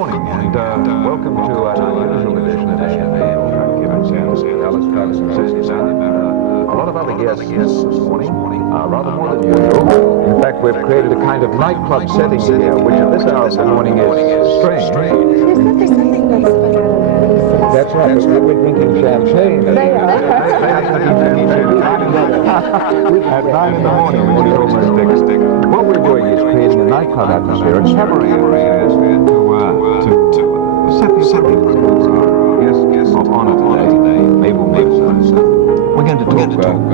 morning, and welcome to our unusual edition of Alyce. A lot of other guests this morning, rather more than usual. In fact, we've created a kind of nightclub setting here, which at this hour of the morning is strange. There's something nice about it. That's right, we're drinking champagne. They are. At 9 in the morning, which is almost stick. What we're doing is creating a nightclub atmosphere, a cabaret atmosphere to set the guest of honor today, Mabel Mercer. We're going to talk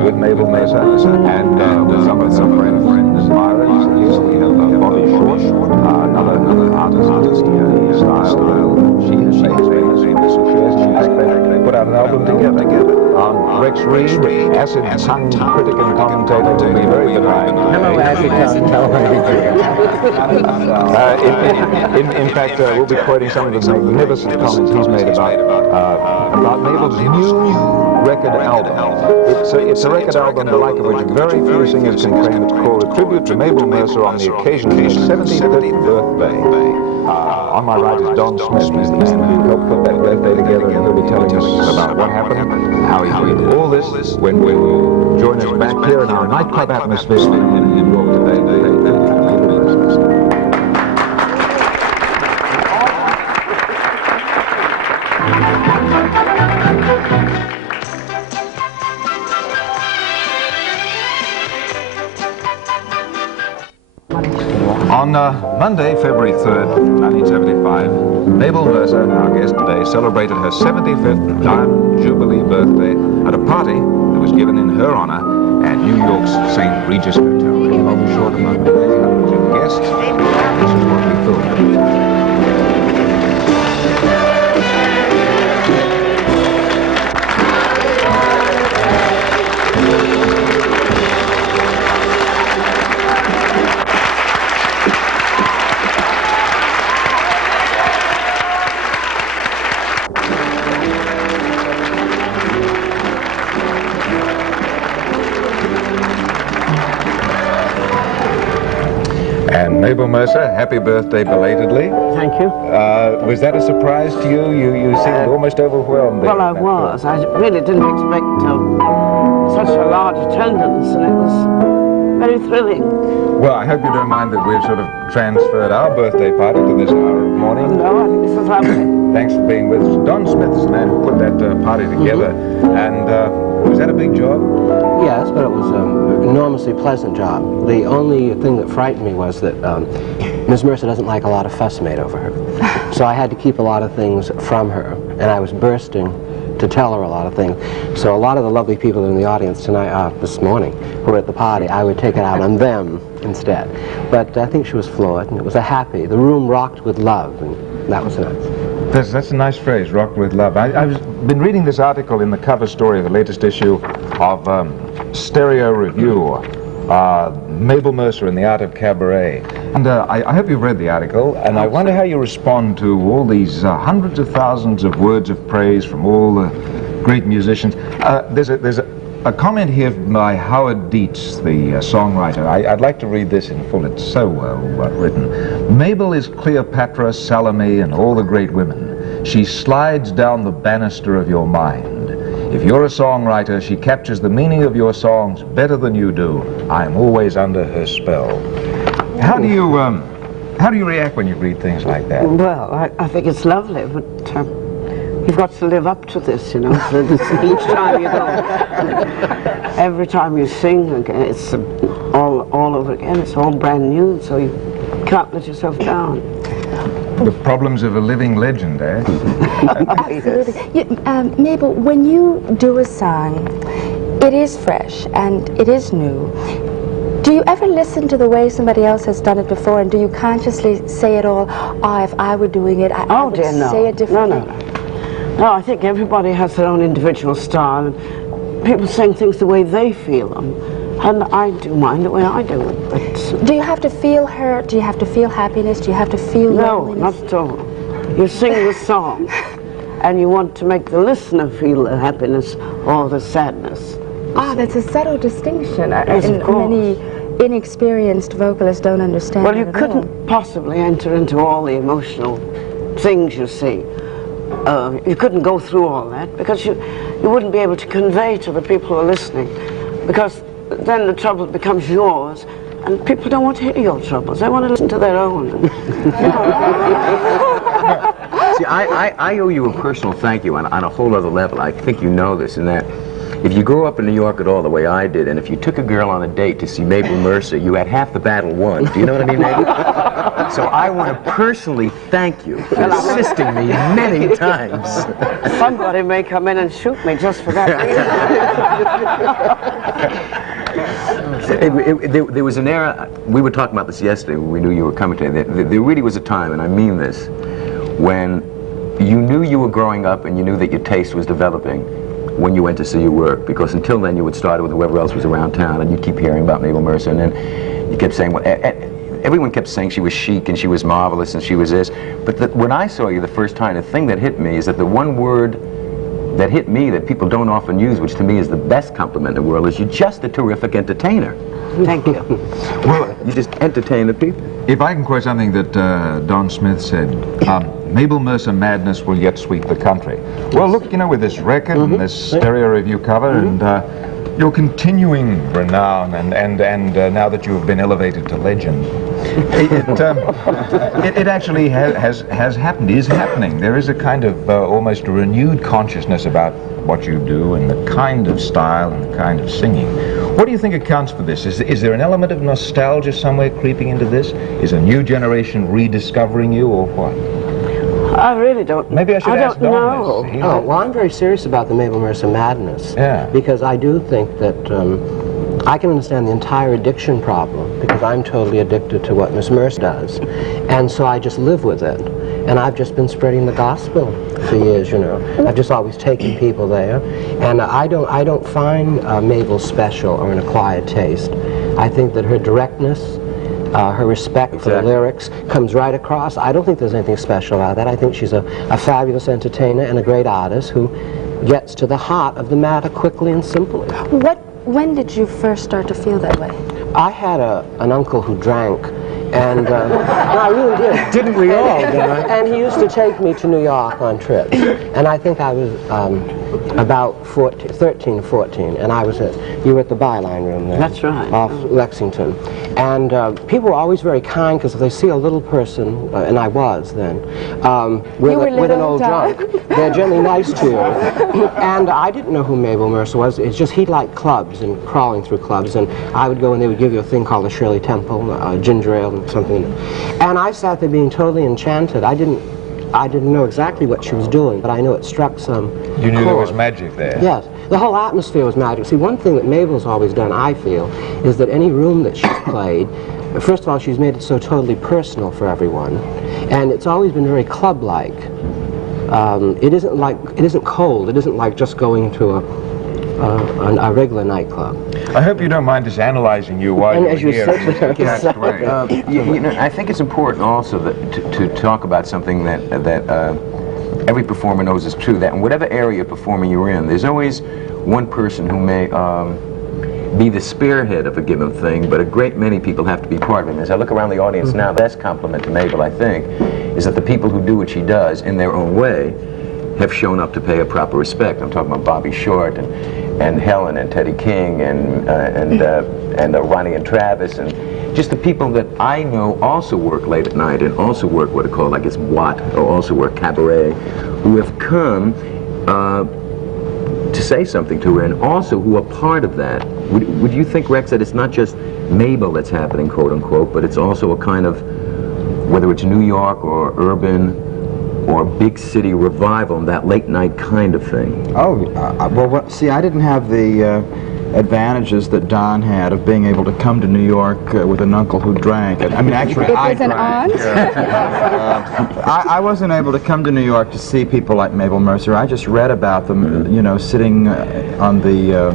with Mabel Mercer and with some of her friends, admirers. Here we have Bobby Short, another artist in style. She has made famous and put out an album together. Rex Reed, acid tongue critic and commentator, will be very benign. Hello, acid tongue. In fact, we'll be quoting some of the magnificent comments he's made about Mabel's new record album. It's a record album the like of which very few singers can claim. It's called A Tribute to Mabel Mercer on the occasion of her 75th birthday. On my right is Don Smith, who's the man who helped put that birthday together, and he'll be telling us about what happened, how he did all this when we will join us back here in our nightclub atmosphere in York today. On Monday, February 3rd, 1975, Mabel Mercer, our guest today, celebrated her 75th Diamond Jubilee birthday at a party that was given in her honor at New York's St. Regis Hotel. I'll be short a moment. To the guests, this is what we filmed. And Mabel Mercer, happy birthday belatedly. Thank you. Was that a surprise to you? You seemed almost overwhelmed. Well, I was. I really didn't expect such a large attendance, and it was very thrilling. Well, I hope you don't mind that we've sort of transferred our birthday party to this hour of morning. No, I think this is lovely. Thanks for being with us. Don Smith's the man who put that party together. And was that a big job? Yes, but it was an enormously pleasant job. The only thing that frightened me was that Ms. Mercer doesn't like a lot of fuss made over her. So I had to keep a lot of things from her, and I was bursting to tell her a lot of things. So a lot of the lovely people in the audience tonight, this morning, who were at the party, I would take it out on them instead. But I think she was floored, and it was the room rocked with love, and that was nice. That's a nice phrase, rocked with love. I've been reading this article in the cover story of the latest issue of Stereo Review, Mabel Mercer and the Art of Cabaret. And I hope you've read the article, and I wonder how you respond to all these hundreds of thousands of words of praise from all the great musicians. There's a comment here by Howard Dietz, the songwriter. I'd like to read this in full. It's so well written. Mabel is Cleopatra, Salome, and all the great women. She slides down the banister of your mind. If you're a songwriter, she captures the meaning of your songs better than you do. I'm always under her spell. How do you react when you read things like that? Well, I think it's lovely, but you've got to live up to this, you know. So each time you go, every time you sing again, it's all over again. It's all brand new, so you can't let yourself down. The problems of a living legend, eh? Absolutely. Mabel, when you do a song, it is fresh and it is new. Do you ever listen to the way somebody else has done it before, and do you consciously say it all, if I were doing it, I would say it differently? No, I think everybody has their own individual style. And people sing things the way they feel them. And I do mine the way I do it. But do you have to feel hurt? Do you have to feel happiness? Do you have to feel loneliness? No, not at all. You sing the song, and you want to make the listener feel the happiness or the sadness. That's a subtle distinction. Yes, and many inexperienced vocalists don't understand. Well, you couldn't possibly enter into all the emotional things you see. You couldn't go through all that because you wouldn't be able to convey to the people who are listening, because then the trouble becomes yours, and people don't want to hear your troubles. They want to listen to their own. See, I owe you a personal thank you on a whole other level. I think you know this, in that if you grew up in New York at all the way I did, and if you took a girl on a date to see Mabel Mercer, you had half the battle won. Do you know what I mean, Mabel? So I want to personally thank you for assisting me many times. Somebody may come in and shoot me just for that reason. There was an era, we were talking about this yesterday when we knew you were coming today. There really was a time, and I mean this, when you knew you were growing up and you knew that your taste was developing when you went to see your work, because until then you would start with whoever else was around town, and you'd keep hearing about Mabel Mercer, and then you kept saying, well, everyone kept saying she was chic and she was marvelous and she was this, but when I saw you the first time, the thing that hit me is that the one word that hit me that people don't often use, which to me is the best compliment in the world, is you're just a terrific entertainer. Thank you. Well, you just entertain the people. If I can quote something that Don Smith said, Mabel Mercer madness will yet sweep the country. Well, look, you know, with this record and this stereo review cover and your continuing renown, and now that you have been elevated to legend, it actually has happened, is happening. There is a kind of almost a renewed consciousness about what you do and the kind of style and the kind of singing. What do you think accounts for this? Is there an element of nostalgia somewhere creeping into this? Is a new generation rediscovering you, or what? I really don't. Maybe I should ask Don know. this. Oh, well, I'm very serious about the Mabel Mercer madness. Yeah. Because I do think that I can understand the entire addiction problem, because I'm totally addicted to what Miss Mercer does. And so I just live with it. And I've just been spreading the gospel for years, you know. I've just always taken people there. And I don't find Mabel special or an acquired taste. I think that her directness, her respect for the lyrics comes right across. I don't think there's anything special about that. I think she's a fabulous entertainer and a great artist who gets to the heart of the matter quickly and simply. When did you first start to feel that way? I had an uncle who drank, and no, I really did. Didn't we all, Don? And he used to take me to New York on trips. And I think I was about 13 or 14, and you were at the Byline Room there. That's right. Off Lexington. And people were always very kind, because if they see a little person, and I was then, with an old drunk, they're generally nice to you. And I didn't know who Mabel Mercer was. It's just he liked clubs and crawling through clubs, and I would go and they would give you a thing called the Shirley Temple, ginger ale and something. And I sat there being totally enchanted. I didn't know exactly what she was doing, but I know it struck some You knew there chord. was magic there. Yes, the whole atmosphere was magic. See, one thing that Mabel's always done, I feel, is that any room that she's played, first of all, she's made it so totally personal for everyone, and it's always been very club-like. It isn't cold. It isn't like just going to a regular nightclub. I hope you don't mind us analyzing you while And you're as you here. sit there, That's great. You know, I think it's important also to talk about something that every performer knows is true, that in whatever area of performing you're in, there's always one person who may be the spearhead of a given thing, but a great many people have to be part of it. As I look around the audience now, the best compliment to Mabel, I think, is that the people who do what she does in their own way have shown up to pay her proper respect. I'm talking about Bobby Short and Helen and Teddy King and Ronnie and Travis, and just the people that I know also work late at night and also work what are called, I guess, Watt, or also work cabaret, who have come to say something to her, and also who are part of that. Would you think, Rex, that it's not just Mabel that's happening, quote unquote, but it's also a kind of, whether it's New York or urban or big city revival, that late night kind of thing? Well, see, I didn't have the advantages that Don had of being able to come to New York with an uncle who drank. I mean, actually, I With an drank. aunt? I wasn't able to come to New York to see people like Mabel Mercer. I just read about them, you know, sitting on the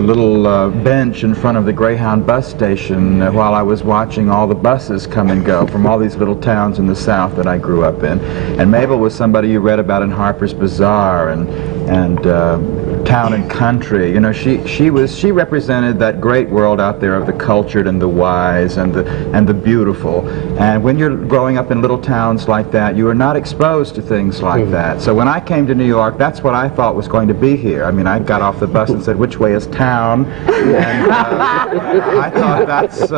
little bench in front of the Greyhound bus station while I was watching all the buses come and go from all these little towns in the South that I grew up in. And Mabel was somebody you read about in Harper's Bazaar and Town and Country. You know, she represented that great world out there of the cultured and the wise and the beautiful. And when you're growing up in little towns like that, you are not exposed to things like that. So when I came to New York, that's what I thought was going to be here. I mean, I got off the bus and said, "Which way is town?" And I thought that's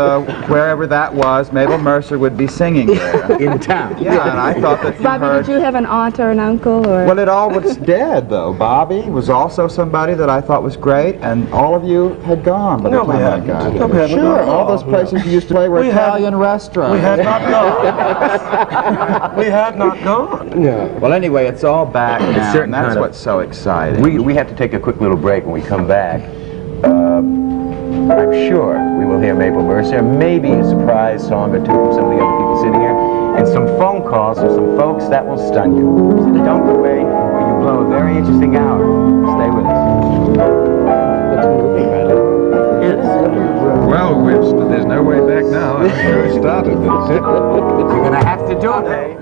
wherever that was, Mabel Mercer would be singing there. In town. Yeah, and I thought that you Bobby, heard... did you have an aunt or an uncle? Or? Well, it all was dead, though. Bobby was also somebody that I thought was great, and all of you had gone by the time I got here. Sure, all those places you used to play were Italian restaurants. We had not gone. We had not gone. Yeah. Well, anyway, it's all back now, certain and that's kind of- what's so exciting. We have to take a quick little break. When we come back, I'm sure we will hear Mabel Mercer, maybe a surprise song or two from some of the other people sitting here, and some phone calls from some folks that will stun you. So don't go away, or you blow a very interesting hour. Stay with us. Well, there's no way back now. I'm sure it started. That's it. You're going to have to do it, hey?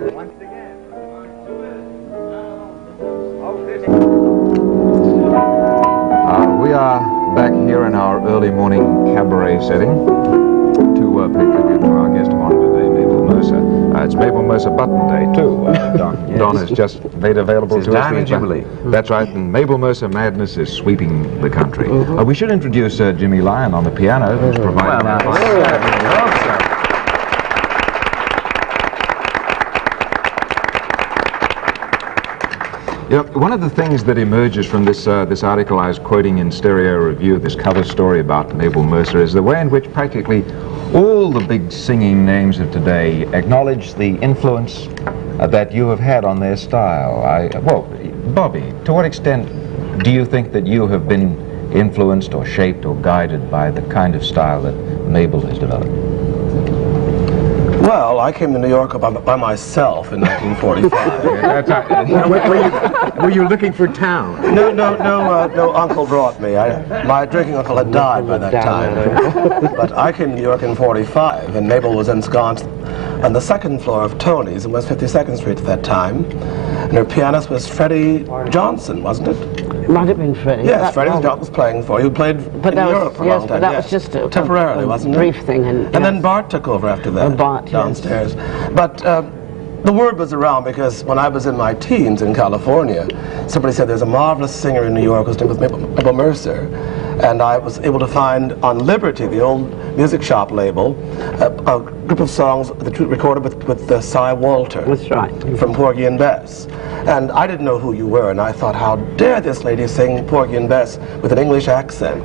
We are back here in our early morning cabaret setting to pay tribute to our guest of honor today, Mabel Mercer. It's Mabel Mercer Button Day, too. Don. Don has just made available It's to his us. Diamond the- Jubilee. That's right, and Mabel Mercer madness is sweeping the country. We should introduce Jimmy Lyon on the piano, who's providing that. You know, one of the things that emerges from this this article I was quoting in Stereo Review, this cover story about Mabel Mercer, is the way in which practically all the big singing names of today acknowledge the influence that you have had on their style. Well, Bobby, to what extent do you think that you have been influenced or shaped or guided by the kind of style that Mabel has developed? Well, I came to New York by myself in 1945. Were you looking for town? No uncle brought me. My drinking uncle had died by that time. But I came to New York in 45, and Mabel was ensconced on the second floor of Tony's in West 52nd Street at that time. And her pianist was Freddie Johnson, wasn't it? It might have been Freddie. Yes, Freddie Johnson was playing for you. He played in Europe for a long time. But that was just a temporarily, wasn't it? brief thing. And then Bart took over after that, Bart, yes. downstairs. But the word was around because when I was in my teens in California, somebody said there's a marvelous singer in New York whose name was Mabel Mercer. And I was able to find on Liberty, the old music shop label, a group of songs that you recorded with Cy Walter. That's right. From Porgy and Bess. And I didn't know who you were, and I thought, how dare this lady sing Porgy and Bess with an English accent?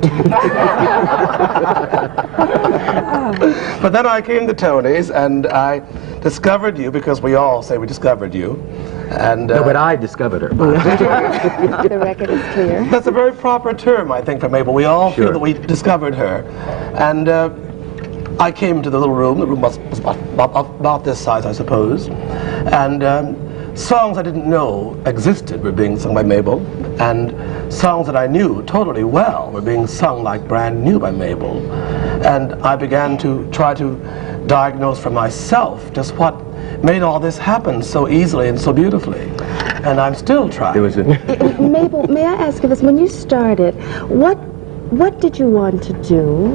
But then I came to Tony's, and I discovered you, because we all say we discovered you. And No, but I discovered her. The record is clear. that's a very proper term, I think, for Mabel. We all Sure. feel that we discovered her. And I came to the little room. The room was about this size, I suppose. And songs I didn't know existed were being sung by Mabel. And songs that I knew totally well were being sung like brand new by Mabel. And I began to try to diagnose for myself just what made all this happen so easily and so beautifully. And I'm still trying. There was a... Mabel, may I ask you this? When you started, what did you want to do?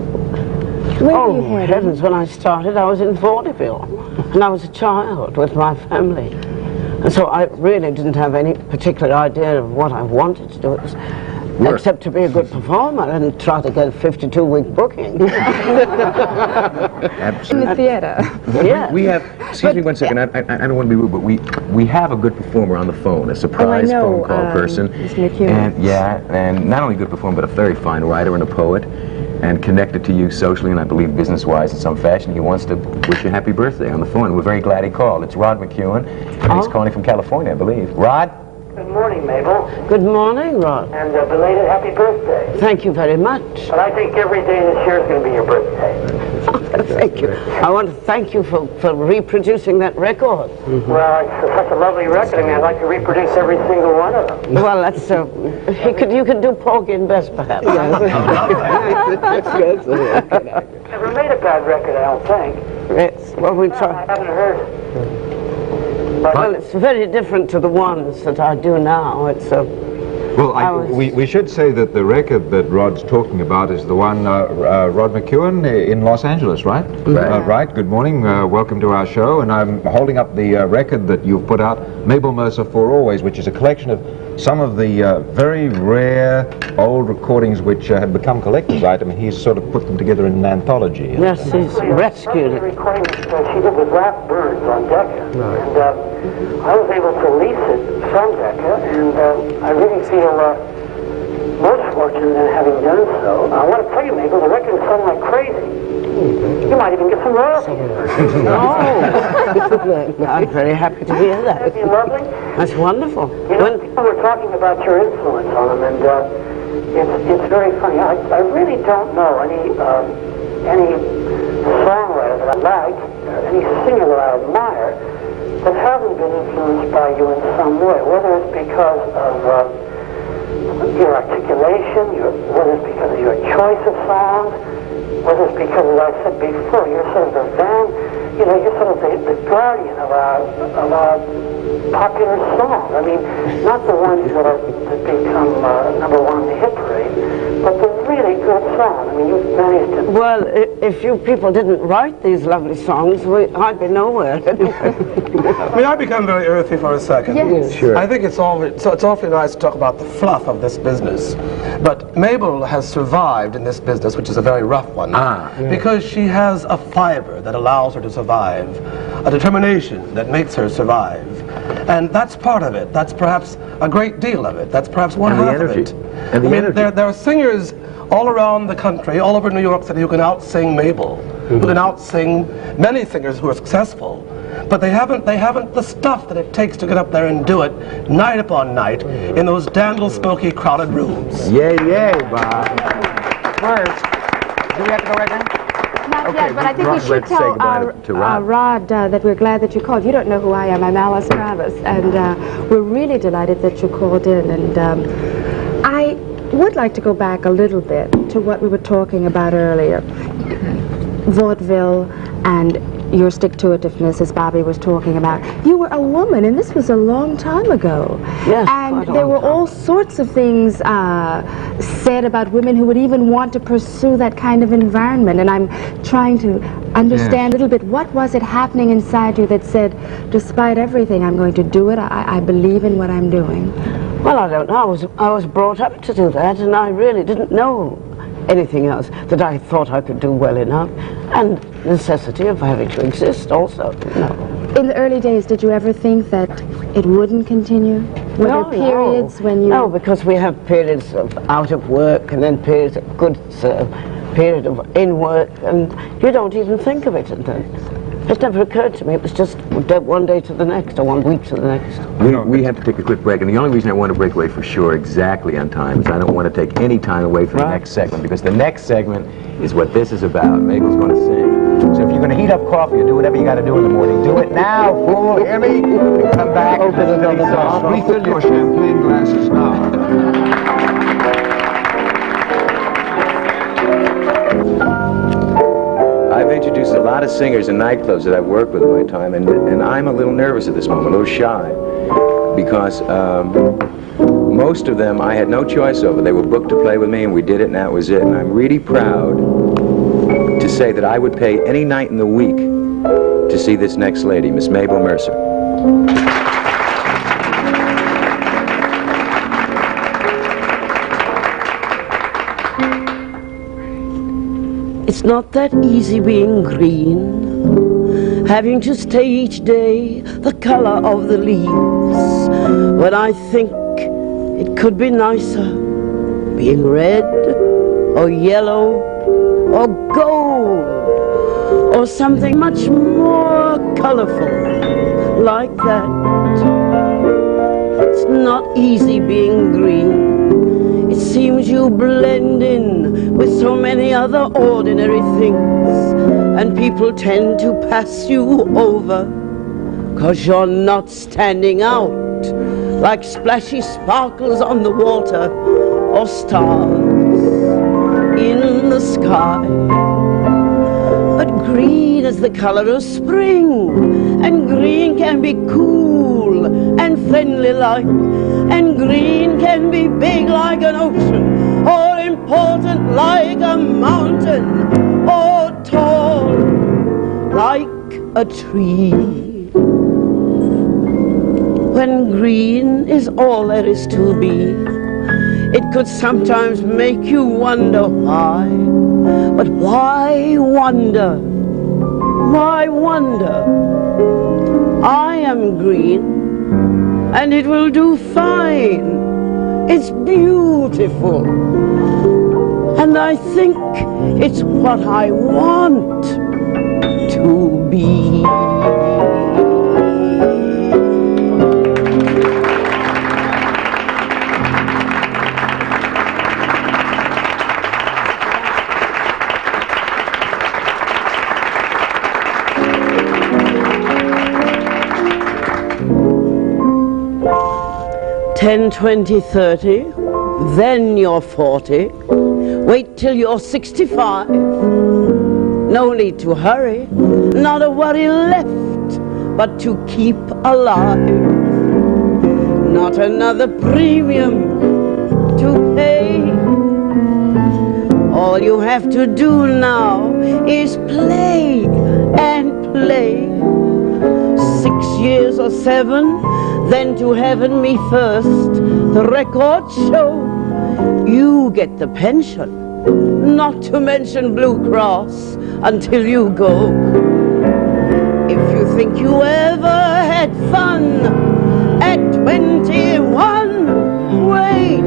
Where were you Oh, headed? heavens, when I started, I was in vaudeville. And I was a child with my family. And so I really didn't have any particular idea of what I wanted to do. It was, except to be a good performer and try to get a 52-week booking. In the theater. Yeah. We have, excuse me one second, I don't want to be rude, but we have a good performer on the phone, a surprise know, phone call person. Mr. McHugh. And not only a good performer, but a very fine writer and a poet, and connected to you socially and I believe business-wise in some fashion. He wants to wish you a happy birthday on the phone. We're very glad he called. It's Rod McEwen, and he's calling from California, I believe. Rod? Good morning, Mabel, Good morning, Rod. and belated happy birthday. Thank you very much. But I think every day this year is going to be your birthday. Thank you. I want to thank you for reproducing that record. Well, it's such a lovely record. I mean, I'd like to reproduce every single one of them. Well, that's you could do Porgy and Bess, perhaps. Never made a bad record, I don't think. Yes. Well, we I try. haven't heard it. But Well, it's very different to the ones that I do now. It's Well, we should say that the record that Rod's talking about is the one, Rod McEwen in Los Angeles, right? Right. Good morning. Welcome to our show. And I'm holding up the record that you've put out, Mabel Mercer For Always, which is a collection of some of the very rare old recordings which have become collector's items. He's sort of put them together in an anthology. Yes, he's rescued it. Recording she did with Ralph Burns on Decca, and I was able to lease it from Decca, and I really feel most fortunate in having done so. I want to tell you, Mabel, the record is selling like crazy. You might even get some royalties. Oh, I'm very happy to hear that. That'd be lovely. That's wonderful. You know, people were talking about your influence on them, and it's very funny. I really don't know any songwriter that I like, any singer that I admire, that hasn't been influenced by you in some way, whether it's because of your articulation, whether it's because of your choice of songs, whether it's because, as I said before, you're sort of you're sort of the guardian of our popular songs. I mean, not the ones that become number one in the hit parade, but the really good songs. I mean, you've managed to... Well, if you people didn't write these lovely songs, I'd be nowhere. May I become very earthy for a second? Yes. Sure. I think it's awfully nice to talk about the fluff of this business. But Mabel has survived in this business, which is a very rough one, because she has a fiber that allows her to survive, a determination that makes her survive. And that's part of it. That's perhaps a great deal of it. That's perhaps one half of it. And the energy. There are singers all around the country, all over New York City, who can out-sing Mabel, who can out-sing many singers who are successful. But they haven't the stuff that it takes to get up there and do it night upon night in those damn little smoky, crowded rooms. Yay, Bob. First, do we have to go right now? Not yet, but I think we should let's say tell goodbye to Rod. Rod that we're glad that you called. You don't know who I am. I'm Alyce Travis, and we're really delighted that you called in. And I would like to go back a little bit to what we were talking about earlier. Vaudeville and your stick-to-itiveness, as Bobby was talking about. You were a woman, and this was a long time ago. Yes, and quite a there long were time. all sorts of things said about women who would even want to pursue that kind of environment. And I'm trying to understand a little bit, what was it happening inside you that said, despite everything, I'm going to do it, I believe in what I'm doing? Well, I don't know. I was brought up to do that, and I really didn't know anything else that I thought I could do well enough, and necessity of having to exist also. No. In the early days, did you ever think that it wouldn't continue? Were there periods when you... No, because we have periods of out of work, and then periods of good, period of in work, and you don't even think of it. And it never occurred to me. It was just one day to the next, or 1 week to the next. We have to take a quick break, and the only reason I want to break away for sure exactly on time is I don't want to take any time away from the next segment, because the next segment is what this is about. Mabel's going to sing. So if you're going to heat up coffee or do whatever you got to do in the morning, do it now, fool, hear me? Come back. Open another door. Refill your champagne glasses now. I've introduced a lot of singers in nightclubs that I've worked with in my time, and I'm a little nervous at this moment, a little shy, because most of them I had no choice over. They were booked to play with me, and we did it, and that was it. And I'm really proud to say that I would pay any night in the week to see this next lady, Miss Mabel Mercer. It's not that easy being green, having to stay each day the color of the leaves, when I think it could be nicer being red or yellow or gold or something much more colorful like that. It's not easy being green. It seems you blend in with so many other ordinary things, and people tend to pass you over, 'cause you're not standing out like splashy sparkles on the water or stars in the sky. But green is the color of spring, and green can be cool and friendly like, and green can be big like an ocean, or important like a mountain, or tall like a tree. When green is all there is to be, it could sometimes make you wonder why. But why wonder? Why wonder? I am green, and it will do fine. It's beautiful. And I think it's what I want to be. "10, 20, 30, then you're 40. Wait till you're 65. No need to hurry, not a worry left but to keep alive. Not another premium to pay. All you have to do now is play and play. 6 years or 7, then to heaven me first. The records show you get the pension, not to mention Blue Cross, until you go. If you think you ever had fun at 21, wait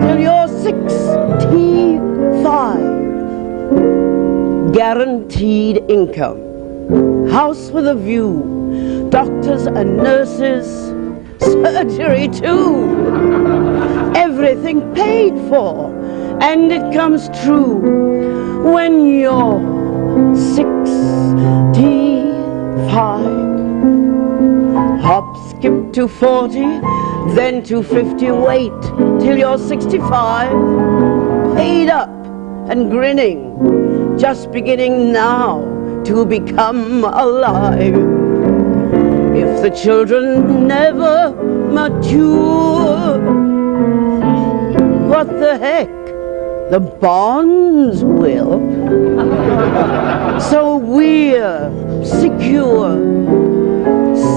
till you're 65. Guaranteed income, house with a view, doctors and nurses, surgery too. Everything paid for, and it comes true when you're 65. Hop, skip to 40, then to 50, wait till you're 65. Paid up and grinning, just beginning now to become alive. If the children never mature, what the heck, the bonds will. So we're secure,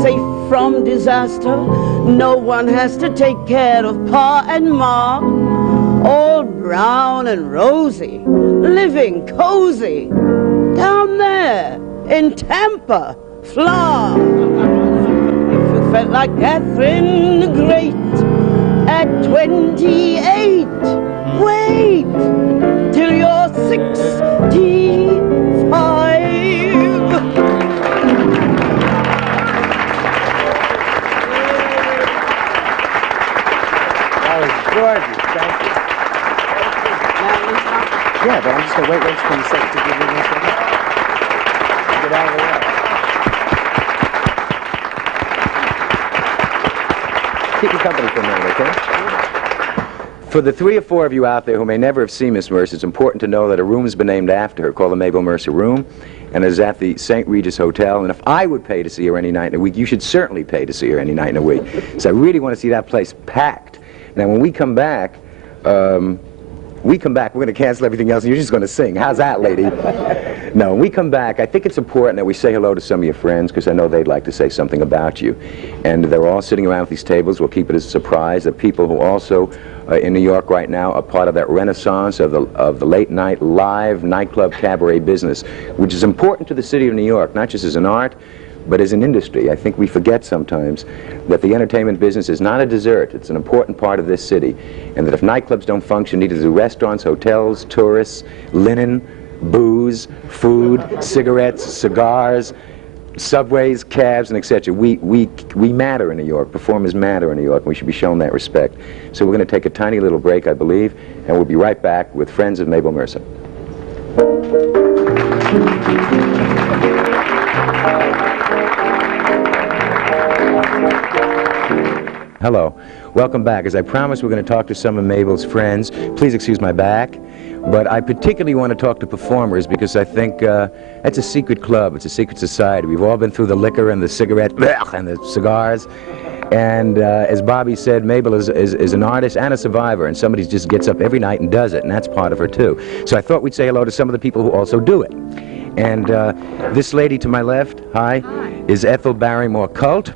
safe from disaster. No one has to take care of Pa and Ma. All brown and rosy, living cozy down there in Tampa, Fla. If you felt like Catherine the Great at 28, wait till you're 65. That was gorgeous. Thank you. Yeah, but I'm just going to wait for you to give me this one. Get out of the way. Keep me company for a minute, okay? For the 3 or 4 of you out there who may never have seen Miss Mercer, it's important to know that a room has been named after her called the Mabel Mercer Room, and is at the St. Regis Hotel. And if I would pay to see her any night in a week, you should certainly pay to see her any night in a week. So I really want to see that place packed. Now, when we come back, we're going to cancel everything else, and you're just going to sing. How's that, lady? No, when we come back, I think it's important that we say hello to some of your friends, because I know they'd like to say something about you. And they're all sitting around these tables. We'll keep it as a surprise. The people who also, in New York right now, are part of that renaissance of the late-night live nightclub cabaret business, which is important to the city of New York, not just as an art, but as an industry. I think we forget sometimes that the entertainment business is not a dessert. It's an important part of this city. And that if nightclubs don't function, neither do restaurants, hotels, tourists, linen, booze, food, cigarettes, cigars, subways, cabs, and etc. We matter in New York. Performers matter in New York. We should be shown that respect. So we're going to take a tiny little break, I believe, and we'll be right back with Friends of Mabel Mercer. Hello. Welcome back. As I promised, we're going to talk to some of Mabel's friends. Please excuse my back. But I particularly want to talk to performers because I think it's a secret club. It's a secret society. We've all been through the liquor and the cigarette and the cigars. And as Bobby said, Mabel is an artist and a survivor, and somebody just gets up every night and does it, and that's part of her too. So I thought we'd say hello to some of the people who also do it. And this lady to my left, hi, is Ethel Barrymore Cult.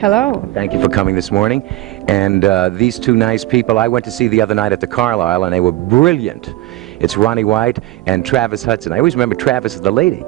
Hello. Thank you for coming this morning. And these two nice people I went to see the other night at the Carlisle, and they were brilliant. It's Ronnie White and Travis Hudson. I always remember Travis as the lady.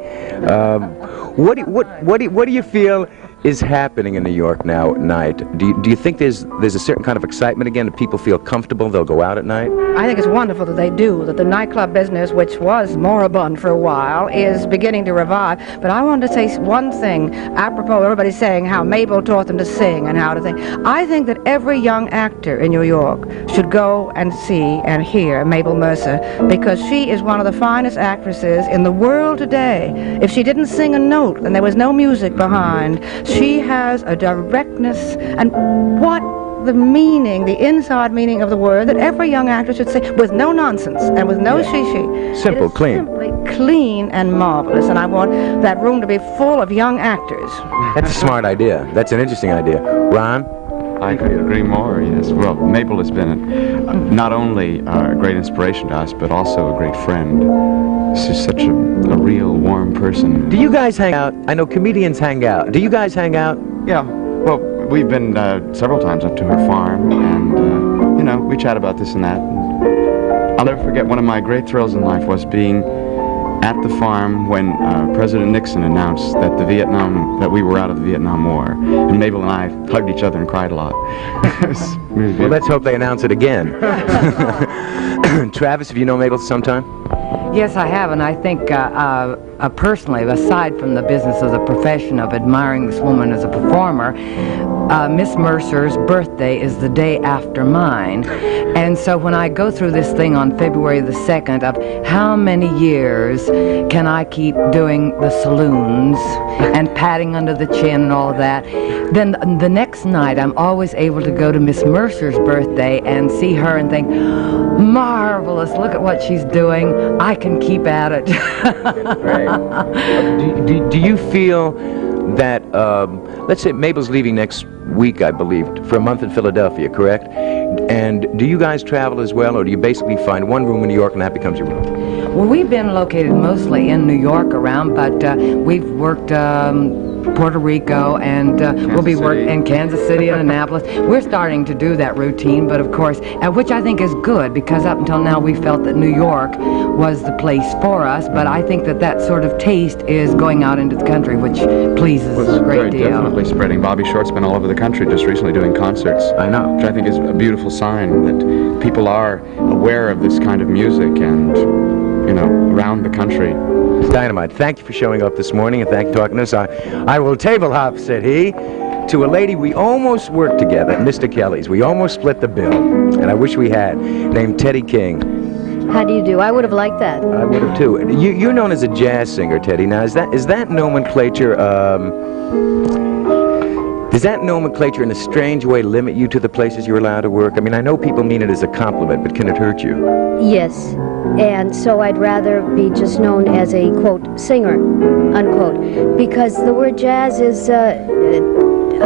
What do you feel is happening in New York now at night? Do you think there's a certain kind of excitement again, that people feel comfortable, they'll go out at night? I think it's wonderful that they do, that the nightclub business, which was moribund for a while, is beginning to revive. But I wanted to say one thing, apropos everybody saying how Mabel taught them to sing and how to think. I think that every young actor in New York should go and see and hear Mabel Mercer, because she is one of the finest actresses in the world today. If she didn't sing a note and there was no music behind, she has a directness and what the meaning, the inside meaning of the word that every young actor should say, with no nonsense and with no she. Simple, clean. Simply clean and marvelous, and I want that room to be full of young actors. That's a smart idea. That's an interesting idea. Ron? I couldn't agree more, yes. Well, Mabel has been not only a great inspiration to us, but also a great friend. She's such a real, warm person. Do you guys hang out? I know comedians hang out. Do you guys hang out? Yeah, well, we've been several times up to her farm, and, you know, we chat about this and that. I'll never forget, one of my great thrills in life was being at the farm when President Nixon announced that we were out of the Vietnam War, and Mabel and I hugged each other and cried a lot. Really well, let's hope they announce it again. Travis, have you known Mabel sometime? Yes, I have, and I think personally, aside from the business of the profession of admiring this woman as a performer, Miss Mercer's birthday is the day after mine. And so when I go through this thing on February the 2nd of how many years can I keep doing the saloons and patting under the chin and all that, then the next night I'm always able to go to Miss Mercer's birthday and see her and think, marvelous, look at what she's doing. I can keep at it. Do you feel that, let's say Mabel's leaving next week, I believe, for a month in Philadelphia, correct? And do you guys travel as well, or do you basically find one room in New York and that becomes your room? Well, we've been located mostly in New York around, but we've worked Puerto Rico, and we'll be working in Kansas City and Annapolis. We're starting to do that routine, but of course, which I think is good, because up until now we felt that New York was the place for us, but I think that that sort of taste is going out into the country, which pleases us a great deal. Definitely spreading. Bobby Short's been all over the country just recently doing concerts. I know. Which I think is a beautiful sign that people are aware of this kind of music and, you know, around the country. Dynamite. Thank you for showing up this morning, and thank you for talking to us. I will table hop, said he, to a lady we almost worked together at Mr. Kelly's. We almost split the bill, and I wish we had, named Teddy King. How do you do? I would have liked that. I would have too. You're known as a jazz singer, Teddy. Now, is that nomenclature, does that nomenclature in a strange way limit you to the places you're allowed to work? I mean, I know people mean it as a compliment, but can it hurt you? Yes. And so I'd rather be just known as a, quote, singer, unquote, because the word jazz is, I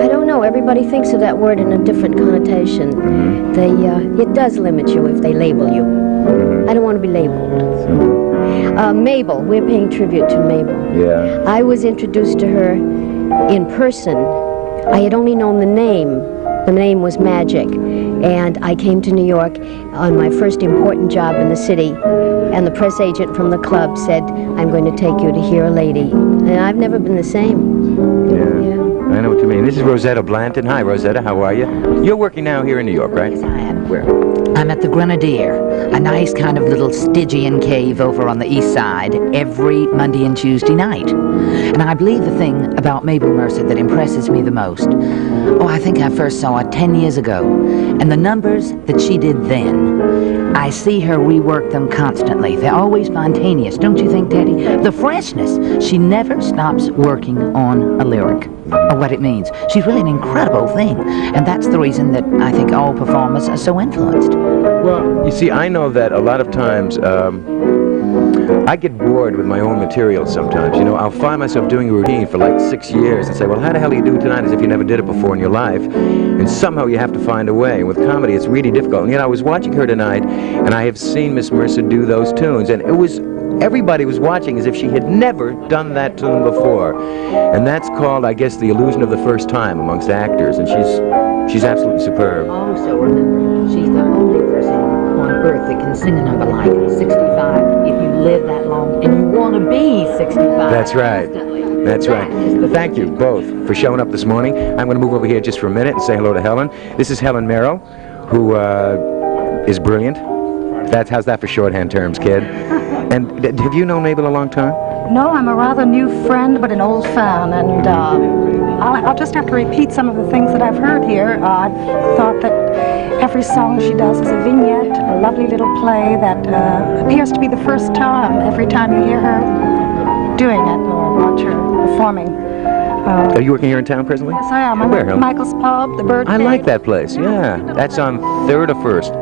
don't know, everybody thinks of that word in a different connotation. Mm-hmm. It does limit you if they label you. Mm-hmm. I don't want to be labeled. Mabel, we're paying tribute to Mabel. Yeah. I was introduced to her in person. I had only known the name. The name was Magic. And I came to New York on my first important job in the city, and the press agent from the club said, I'm going to take you to hear a lady. And I've never been the same. Yeah. I know what you mean. This is Rosetta Blanton. Hi, Rosetta. How are you? You're working now here in New York, right? Yes, I am. Where? I'm at the Grenadier, a nice kind of little Stygian cave over on the east side, every Monday and Tuesday night. And I believe the thing about Mabel Mercer that impresses me the most, I think I first saw her 10 years ago, and the numbers that she did then, I see her rework them constantly. They're always spontaneous, don't you think, Teddy? The freshness. She never stops working on a lyric, or what it means. She's really an incredible thing, and that's the reason that I think all performers are so influenced. Well, you see, I know that a lot of times I get bored with my own material sometimes. You know, I'll find myself doing a routine for like 6 years and say, well, how the hell do you do it tonight as if you never did it before in your life? And somehow you have to find a way. And with comedy, it's really difficult. And yet I was watching her tonight, and I have seen Miss Mercer do those tunes, and it was... everybody was watching as if she had never done that tune before. And that's called, I guess, the illusion of the first time amongst actors, and she's absolutely superb. Also remember, she's the only person on earth that can sing a number like 65 if you live that long and you want to be 65. That's right. Constantly. That's right. Thank you both for showing up this morning. I'm going to move over here just for a minute and say hello to Helen. This is Helen Merrill, who is brilliant. How's that for shorthand terms, kid? And have you known Mabel a long time? No, I'm a rather new friend, but an old fan, and I'll just have to repeat some of the things that I've heard here. I've thought that every song she does is a vignette, a lovely little play that appears to be the first time every time you hear her doing it or watch her performing. Are you working here in town presently? Yes, I am. I'm Where, at Helen? Michael's Pub, the Bird I Cage. like that place, yeah. That's on 3rd or 1st.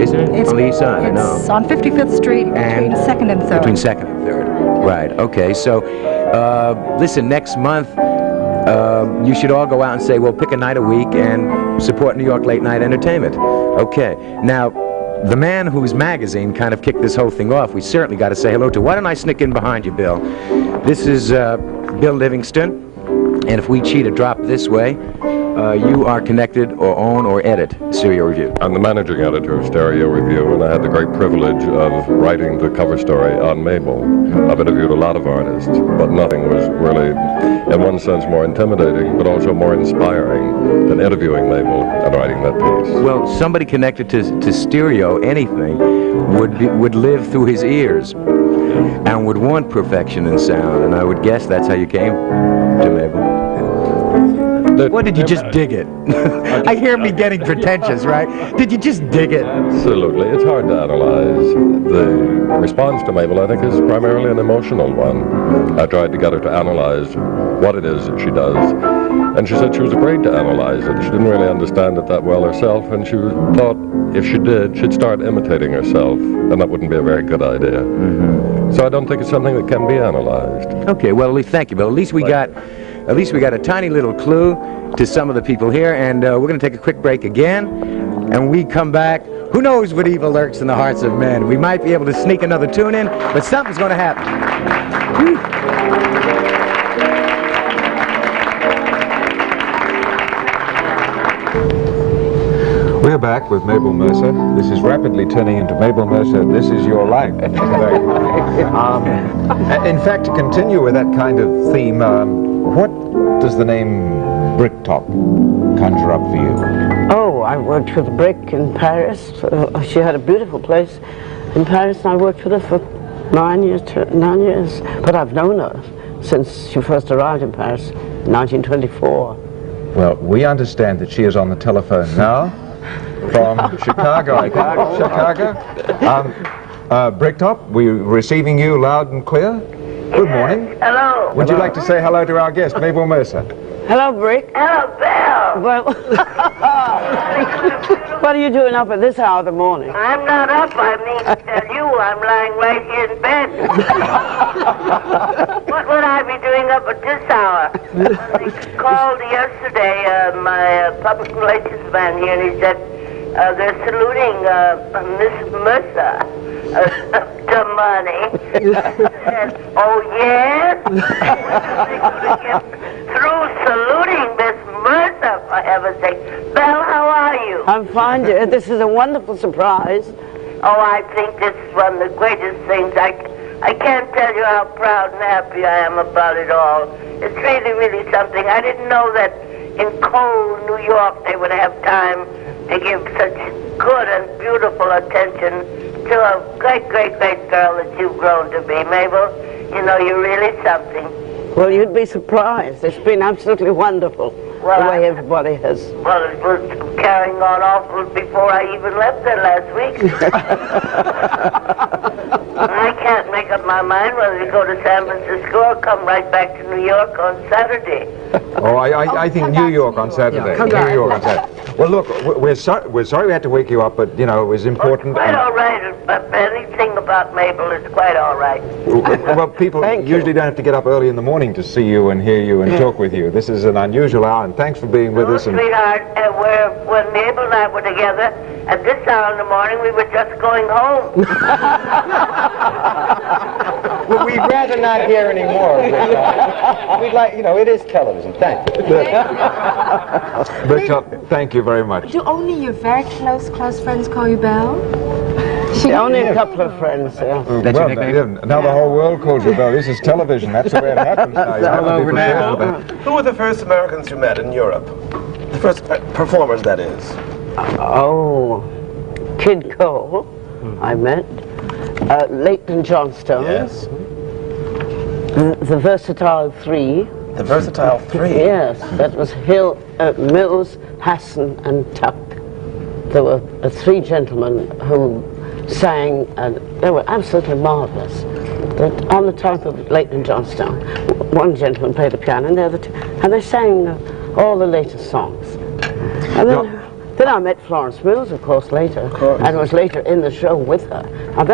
Isn't it? It's on the east side, I know. It's on 55th Street between 2nd and 3rd. Between 2nd and 3rd. Right, okay. So, listen, next month, you should all go out and say, well, pick a night a week and support New York late night entertainment. Okay. Now, the man whose magazine kind of kicked this whole thing off, we certainly got to say hello to. Why don't I sneak in behind you, Bill? This is Bill Livingston. And if we cheat a drop this way, you are connected or own or edit Stereo Review. I'm the managing editor of Stereo Review, and I had the great privilege of writing the cover story on Mabel. I've interviewed a lot of artists, but nothing was really, in one sense, more intimidating, but also more inspiring than interviewing Mabel and writing that piece. Well, somebody connected to stereo, anything, would live through his ears and would want perfection in sound, and I would guess that's how you came to Mabel. What, did you just dig it? I hear me getting pretentious, right? Did you just dig it? Absolutely. It's hard to analyze. The response to Mabel, I think, is primarily an emotional one. I tried to get her to analyze what it is that she does, and she said she was afraid to analyze it. She didn't really understand it that well herself, and she thought if she did, she'd start imitating herself, and that wouldn't be a very good idea. So I don't think it's something that can be analyzed. Okay, well, thank you, Bill. At least we got a tiny little clue to some of the people here, and we're going to take a quick break again, and we come back. Who knows what evil lurks in the hearts of men? We might be able to sneak another tune in, but something's going to happen. We're back with Mabel Mercer. This is rapidly turning into Mabel Mercer, This Is Your Life. In fact, to continue with that kind of theme, what does the name Bricktop conjure up for you? Oh, I worked with Brick in Paris. She had a beautiful place in Paris, and I worked with her for 9 years. But I've known her since she first arrived in Paris in 1924. Well, we understand that she is on the telephone now from Chicago, I think. Chicago. Bricktop, we're receiving you loud and clear. Good morning. Hello. Would you like to say hello to our guest, Mabel Mercer? Hello, Brick. Hello, Bill. Well, what are you doing up at this hour of the morning? I'm not up. I mean to tell you, I'm lying right here in bed. What would I be doing up at this hour? He called yesterday, my public relations man here, and he said they're saluting Miss Mercer. The money. Oh, yes? Through saluting Miss Mercer, for heaven's sake. Belle, how are you? I'm fine, dear. This is a wonderful surprise. Oh, I think this is one of the greatest things. I can't tell you how proud and happy I am about it all. It's really, really something. I didn't know that in cold New York they would have time to give such good and beautiful attention to a great, great, great girl that you've grown to be. Mabel, you know, you're really something. Well, you'd be surprised. It's been absolutely wonderful, the way everybody has. Well, it was carrying on awful before I even left there last week. I can't make up my mind whether to go to San Francisco or come right back to New York on Saturday. Oh, I think New York on Saturday. New York on Saturday. Well, look, we're sorry we had to wake you up, but, you know, it was important. Quite all right. But anything about Mabel is quite all right. Well, people usually don't have to get up early in the morning to see you and hear you and talk with you. This is an unusual hour, and thanks for being with us. Sweetheart, when Mabel and I were together, at this hour in the morning, we were just going home. Well, we'd rather not hear any more of it. We'd like, you know, it is television. Thank you. But thank you very much. Do only your very close friends call you Belle? Only a couple of friends, yeah. That's your nickname? Now the whole world calls you Belle. This is television. That's the way it happens now. You have to be prepared for that. Who were the first Americans you met in Europe? The first performers, that is. Oh, Kid Cole, I met. Leighton Johnstone. Yes. The Versatile Three. The Versatile Three? Yes, that was Mills, Hassan, and Tuck. There were three gentlemen who sang, and they were absolutely marvelous. But on the top of Leighton Johnstone, one gentleman played the piano, and the other two, and they sang all the latest songs. And then I met Florence Mills, of course, later, and was later in the show with her. And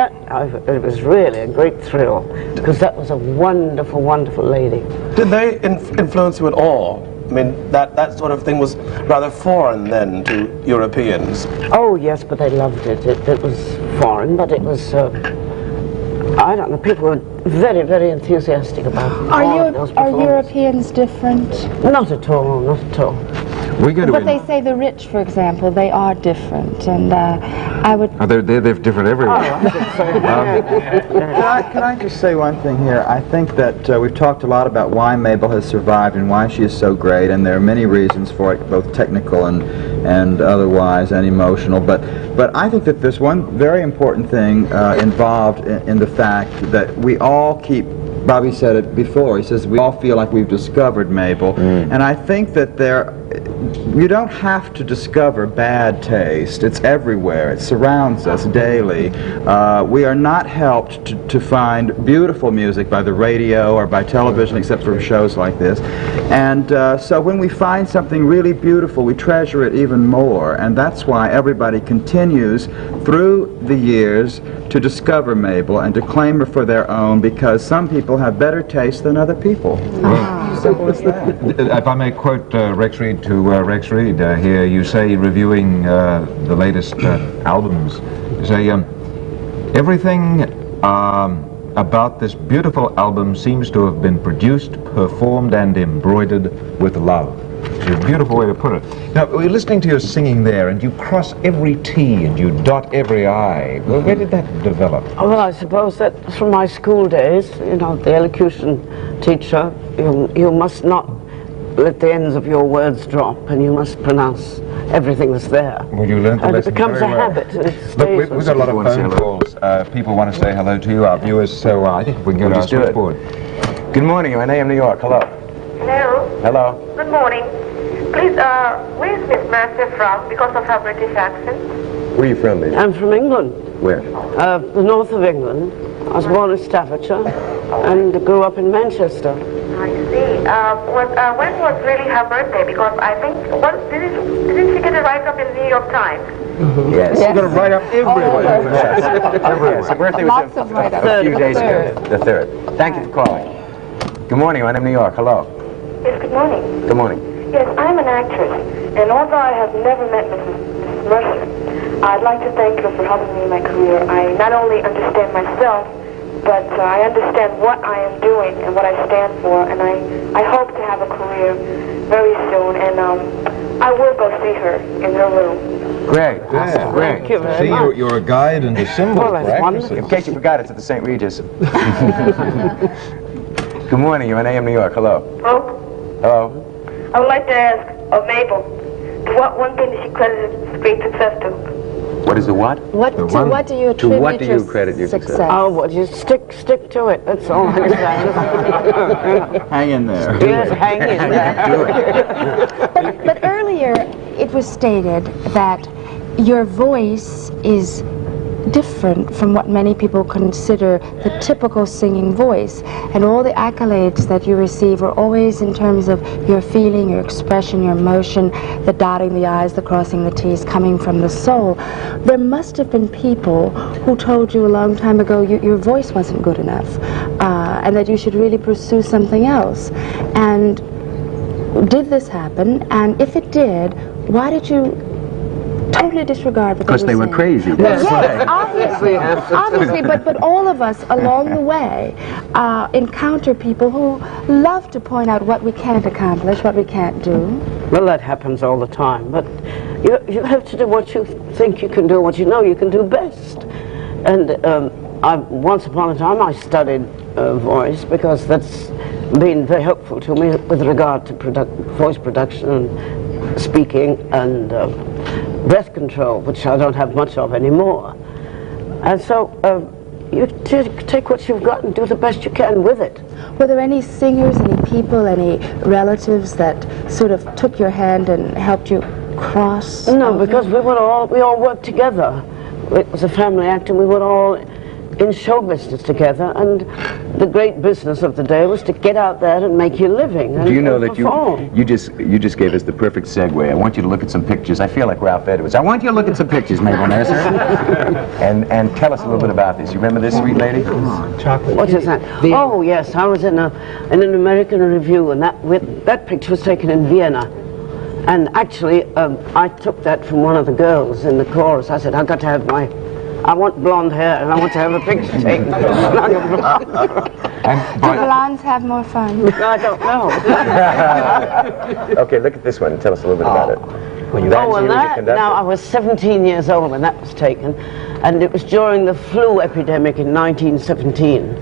it was really a great thrill, because that was a wonderful, wonderful lady. Did they influence you at all? I mean, that sort of thing was rather foreign then to Europeans. Oh, yes, but they loved it. It was foreign, but it was, I don't know, people were very, very enthusiastic about those Are Europeans different? Not at all, not at all. But they say the rich, for example, they are different, and I would... They're different everywhere. Can I just say one thing here? I think that we've talked a lot about why Mabel has survived and why she is so great, and there are many reasons for it, both technical and otherwise, and emotional. But I think that there's one very important thing involved in the fact that we all keep... Bobby said it before. He says we all feel like we've discovered Mabel, and I think that you don't have to discover bad taste. It's everywhere. It surrounds us daily. We are not helped to find beautiful music by the radio or by television, except for shows like this. And so when we find something really beautiful, we treasure it even more. And that's why everybody continues through the years to discover Mabel and to claim her for their own, because some people have better taste than other people. Simple as that. If I may quote Rex Reed to Rex Reed here, you say, reviewing the latest albums, you say, everything about this beautiful album seems to have been produced, performed, and embroidered with love. It's a beautiful way to put it. Now, we're listening to your singing there, and you cross every T and you dot every I. Well, where did that develop? Oh, well, I suppose that's from my school days. You know, the elocution teacher, you must not let the ends of your words drop, and you must pronounce everything that's there. Well, you learned the and lesson it becomes very a well. habit. It Look, stays we've got a lot of phone calls. People want to say hello to you, our viewers, so I think we can go to our switchboard. Good morning, you're in AM New York. Hello. Hello. Hello. Good morning. Please, where is Miss Mercer from because of her British accent? Where are you from, baby? I'm from England. Where? The north of England. I was born in Staffordshire and grew up in Manchester. I see. When was really her birthday? Because I think, didn't she get a write-up in the New York Times? Yes. You've got to write up everywhere. Yes, her birthday was a few days ago. The 3rd. Thank you for calling. Good morning, I'm in New York. Hello. Yes, good morning. Good morning. Yes, I'm an actress, and although I have never met Mrs. Mercer, I'd like to thank her for helping me in my career. I not only understand myself, but I understand what I am doing and what I stand for, and I hope to have a career very soon, and I will go see her in her room. Great. Yeah. Great. Thank you very See, much. you're a guide and a symbol Well, for that's actresses. In case you forgot, it's at the St. Regis. Good morning, you're in AM New York. Hello. Hello? Hello. I would like to ask of Mabel, what one thing that she credited great success to? What is the what? What do you attribute To what do you your credit your success? Oh, well, you stick to it. That's all I can say. Hang in there. Yes, hang in there. But earlier, it was stated that your voice is different from what many people consider the typical singing voice, and all the accolades that you receive are always in terms of your feeling, your expression, your emotion, the dotting the I's, the crossing the T's, coming from the soul. There must have been people who told you a long time ago your voice wasn't good enough, and that you should really pursue something else. And did this happen? And if it did, why did you totally disregard what Because they were saying? crazy. Yes, obviously, but all of us along the way encounter people who love to point out what we can't accomplish, what we can't do. Well, that happens all the time, but you have to do what you think you can do, what you know you can do best. And once upon a time I studied voice, because that's been very helpful to me with regard to voice production and speaking and breath control, which I don't have much of anymore. And so you take what you've got and do the best you can with it. Were there any singers, any people, any relatives that sort of took your hand and helped you cross? No, because we all worked together. It was a family act, and we were all in show business together, and the great business of the day was to get out there and make your living. And, Do you know that perform. you just gave us the perfect segue? I want you to look at some pictures. I feel like Ralph Edwards. I want you to look at some pictures, Mabel Mercer, and tell us a little bit about this. You remember this, sweet lady? Chocolate. What is that? Oh yes, I was in an American review, and that picture was taken in Vienna. And actually, I took that from one of the girls in the chorus. I said, I want blonde hair, and I want to have a picture taken. Do blondes have more fun? I don't know. Okay, look at this one and tell us a little bit about it. Now I was 17 years old when that was taken, and it was during the flu epidemic in 1917.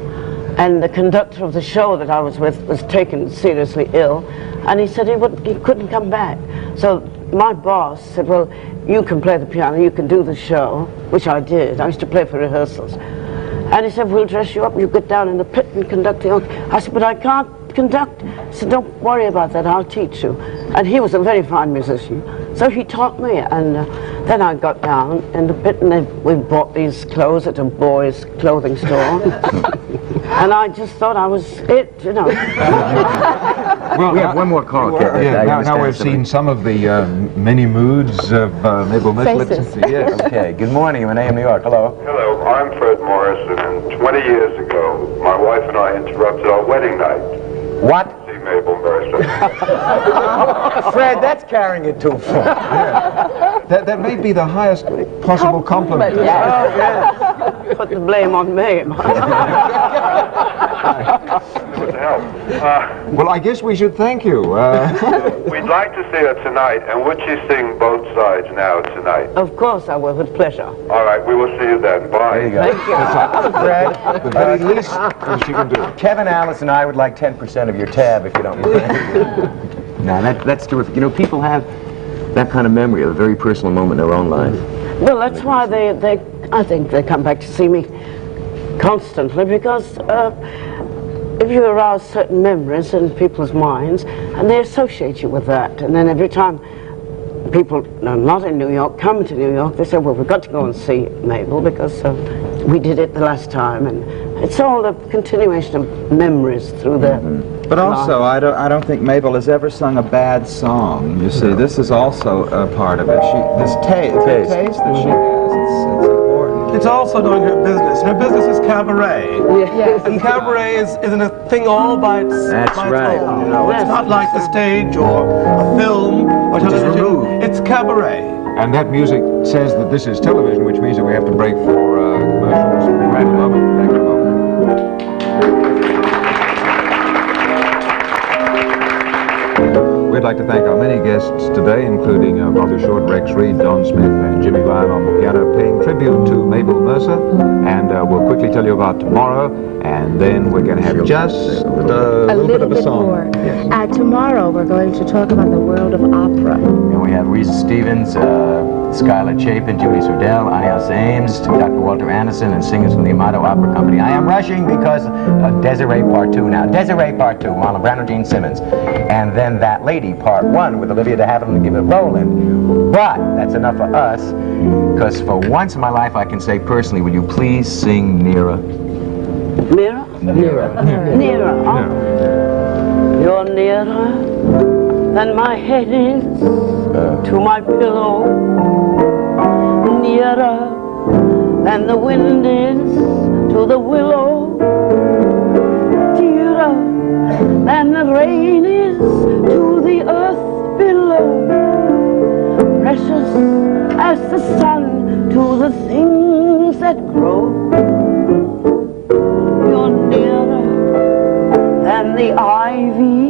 And the conductor of the show that I was with was taken seriously ill, and he said he couldn't come back. So my boss said, well, you can play the piano, you can do the show, which I did. I used to play for rehearsals. And he said, we'll dress you up, you get down in the pit and conduct the orchestra. I said, but I can't conduct. He said, don't worry about that, I'll teach you. And he was a very fine musician. So he taught me, and then I got down in the pit, and we bought these clothes at a boys' clothing store. And I just thought I was it, you know. Well, we have one more call, Kevin. Yeah, now we've seen some of the many moods of Mabel Mercer. Yes. Okay, good morning, you're in AM New York. Hello. Hello, I'm Fred Morrison, and 20 years ago, my wife and I interrupted our wedding night. What? See Mabel Mercer. Fred, that's carrying it too far. Yeah. That may be the highest possible compliment. Put the blame on me. What the hell? Well, I guess we should thank you. We'd like to see her tonight, and would she sing both sides now tonight? Of course I will, with pleasure. All right, we will see you then. Bye. There you go. Thank you. Fred, The very least she can do. Kevin, Alyce, and I would like 10% of your tab, if you don't mind. No, that's terrific. You know, people have that kind of memory of a very personal moment in their own life. Well, that's why I think they come back to see me constantly, because if you arouse certain memories in people's minds, and they associate you with that, and then every time people not in New York come to New York, they say, well, we've got to go and see Mabel, because we did it the last time, and it's all the continuation of memories through the But also, I don't think Mabel has ever sung a bad song. You see, this is also a part of it. This taste that she has, it's important. It's also doing her business. Her business is cabaret. Yes. And cabaret isn't a thing all by its That's by its right. own. You know, it's not like the stage or a film or television. It's cabaret. And that music says that this is television, which means that we have to break for commercials. We'll be back in a moment. Back in a moment. We'd like to thank our many guests today, including Bobby Short, Rex Reed, Don Smith, and Jimmy Lyon on the piano, paying tribute to Mabel Mercer. And we'll quickly tell you about tomorrow, and then we're going to have just a little bit of a song. More. Yes. Tomorrow we're going to talk about the world of opera. And we have Reese Stevens, Skylar Chapin, Judy Swerdell, Alyce Ames, Dr. Walter Anderson, and singers from the Amato Opera Company. I am rushing because of Desiree Part 2 now. Desiree Part 2, Marlon Brando, Gene Simmons. And then That Lady Part 1 with Olivia de Havilland and Give It Rollin'. But that's enough for us, because for once in my life I can say personally, will you please sing Nearer? Nearer? Nearer. Nearer. Oh. You're nearer than my head is to my pillow. Nearer than the wind is to the willow. Dearer than the rain is to the earth below. Precious as the sun to the things that grow. You're nearer than the ivy